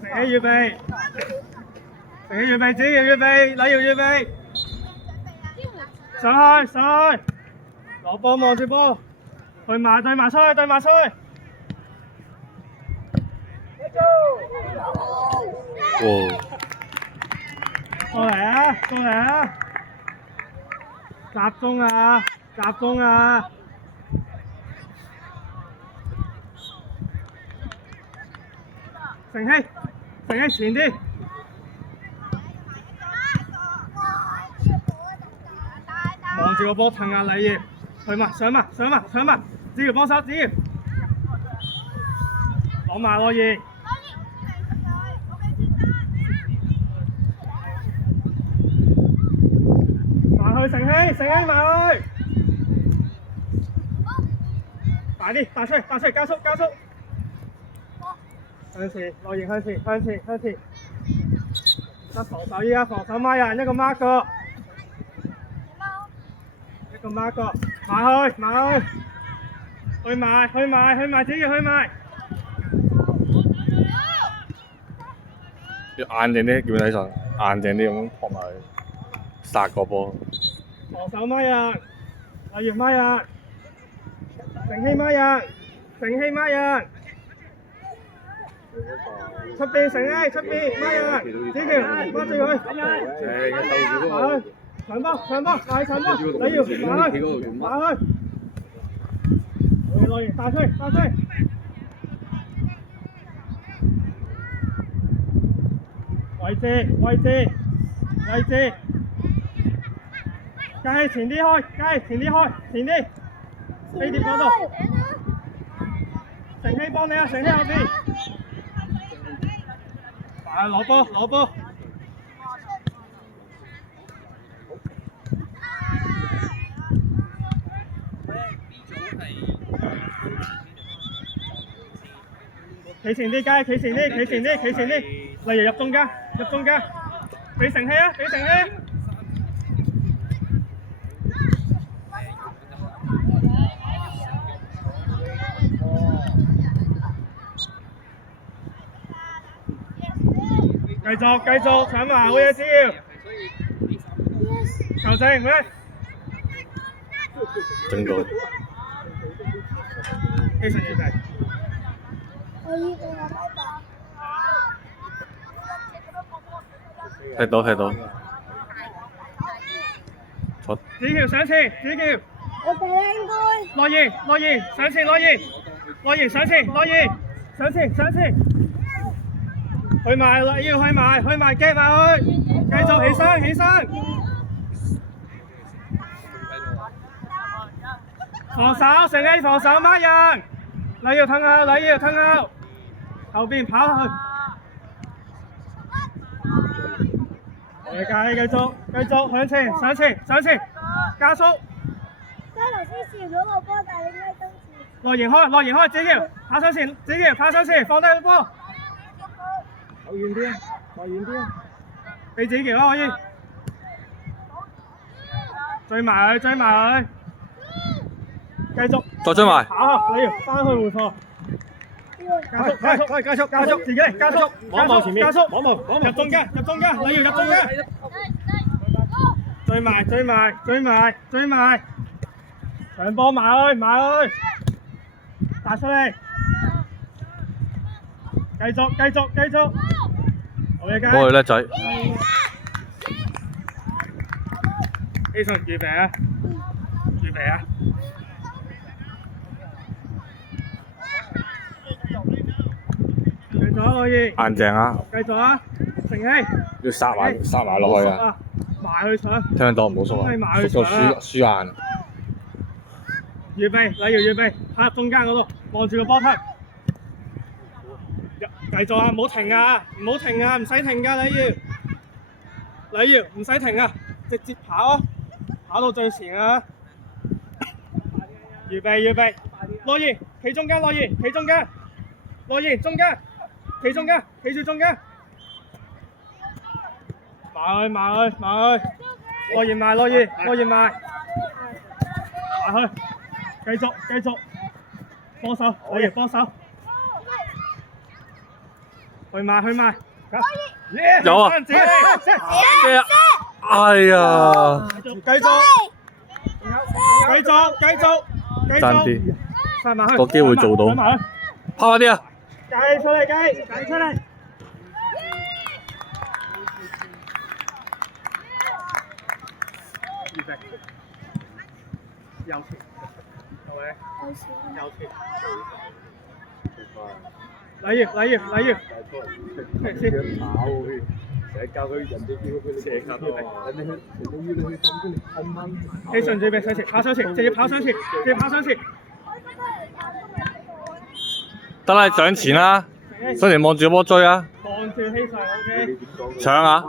成起預備，成起預備，子瑤預備，禮瑤預備，上去上去，攞波望住波，對埋出去對埋出去。哇！過嚟啊過嚟啊！集中啊集中啊！成希前啲。望住個波騰下禮瑤，去嘛上嘛，子瑤幫手，子瑤攞埋羅怡，埋去成希埋去，快啲帶出嚟，加速，向前，羅怡向前，得防守依家防守孖人一個孖個。埋去埋，只要去埋。要硬淨啲，叫你睇上硬淨啲咁撲埋去，殺個波。防守孖人，例如孖人，成希孖人，出邊成希出邊孖人，只叫孖住佢。長波，大長波，你要埋去，落完帶出去，位置，計前啲開，前啲，飛碟嗰度，成希幫你啊，成希後邊，攞波。企前啲，例如入中間，俾成希啊！繼續搶埋，好嘢只要，球證咩？整到。非常預備。踢到。坐。子喬上前，我哋應該。羅怡上前，上前。去埋啦，要去埋夾埋去，繼續起身。防守，成希防守孖人，你要褪後，後邊跑去。繼續向前，加速。即係頭先笑咗個波，但係應該今次。羅賢開，子喬跑上前，放低個波。跑遠啲啊！俾子喬可以。追埋佢。繼續。再追埋。跑，你要翻去換貨。加速，自己加速，望前面，加速，入中間，你要入中間。追埋，上波埋去，打出嚟，繼續，好嘢雞，我哋叻仔。A 順預備啊！繼續啊，可以。硬淨啊！繼續啊，成希。要殺埋落去啊！埋去搶。聽到唔好縮啊！縮到輸硬。預備，跑入中間嗰度，望住個波梯。繼續啊！唔好停啊！唔使停㗎，你要唔使停啊！直接跑啊！跑到最前啊！預備，羅怡企中間，企住中間，埋去，羅怡埋，埋去，繼續，幫手，羅怡幫手，去埋去埋。有啊自己咩啊？哎呀，繼續，爭啲晒埋去。個機會做到上埋去。拋快啲啊！計出嚟，計出嚟。預備，右前，各位，右前。禮業，成日教佢人哋叫佢俾你射球，人哋要你去浸跟住噴翻。起順準備上前，跑上前，直接跑上前，得啦，上前啦，上前望住個波追啊！望住希順 OK。搶啊！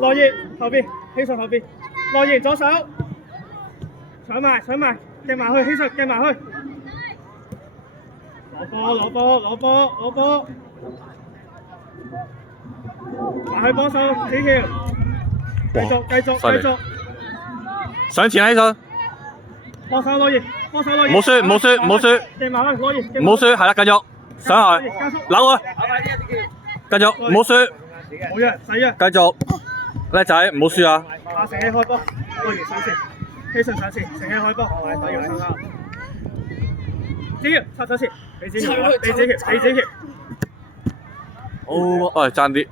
落葉後邊，希順後邊，落葉左手，搶埋，夾埋去，希順夾埋去。攞波，埋去幫手，子喬，繼續，上前啊，希順，幫手攞葉，冇輸，夾埋去攞葉，冇輸，係啦，繼續上去，扭佢，繼續冇輸，好嘅，使嘅，繼續，叻仔，唔好輸啊！阿成希開波，落葉上前，希順上前，成希開波，係打完上啦。子喬插上前，俾子喬。哦，喂，爭啲。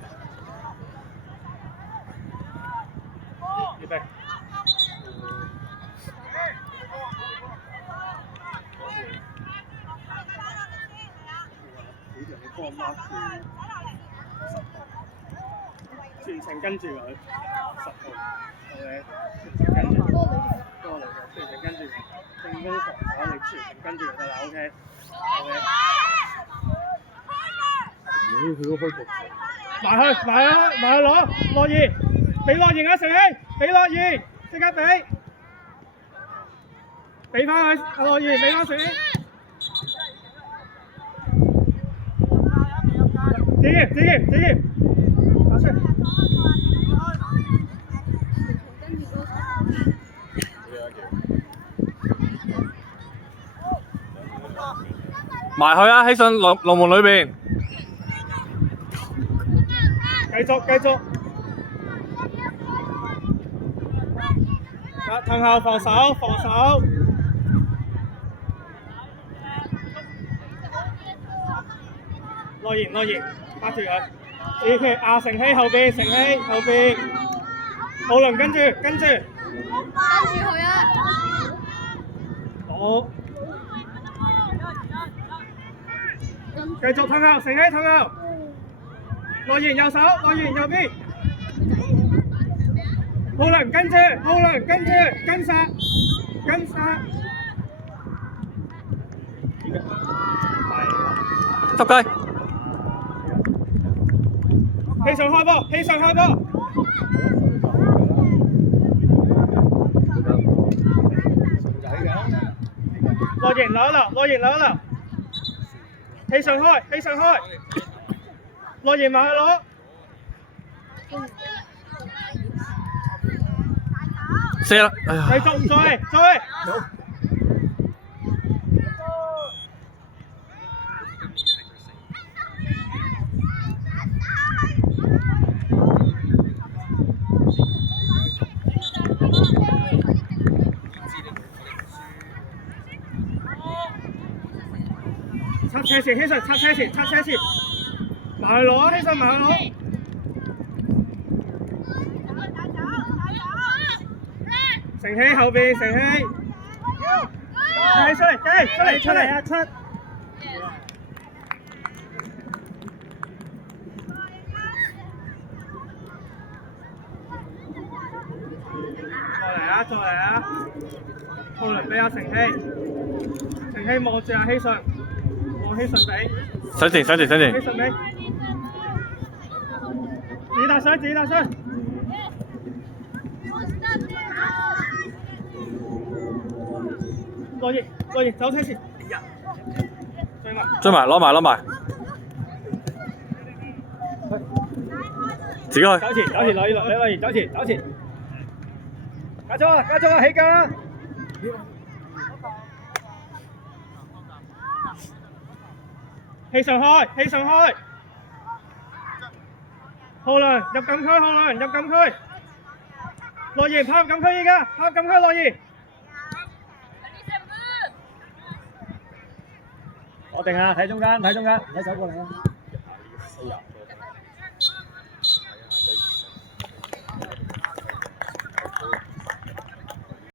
預備。全程跟住佢，10號，OK，全程跟住，多嚟嘅，全程跟住，正攻防守你全程跟住就得啦，OK，埋去攞，樂兒，俾樂兒啊，成希，俾樂兒，即刻俾翻佢，阿樂兒，俾翻成希。自己，打出。埋去啊，希順龍門裏邊。繼續。騰後防守。樂言，打住佢。子喬阿成希後邊，浩倫跟住。跟住佢啊！好。繼續騰後，成希騰後。樂言右手，右邊。浩倫跟住，跟殺。執雞。氣上開波。樂言留一留。氣上開。樂言埋去攞。射啦！哎呀，繼續再。插車前，希順插車前，埋去攞，希順埋去攞。成希後邊，出嚟啊！出！再嚟啊！浩倫俾阿成希望住阿希順，望希順俾。上前。希順俾。自己打傷。落葉走車前，追埋，攞埋，自己去。走前，落葉走前，加速啊，起腳！氣上開，後輪入禁區，後輪入禁區。樂兒跑入禁區依家，跑入禁區樂兒。我定啊，睇中間，睇中間，唔使走過嚟啊。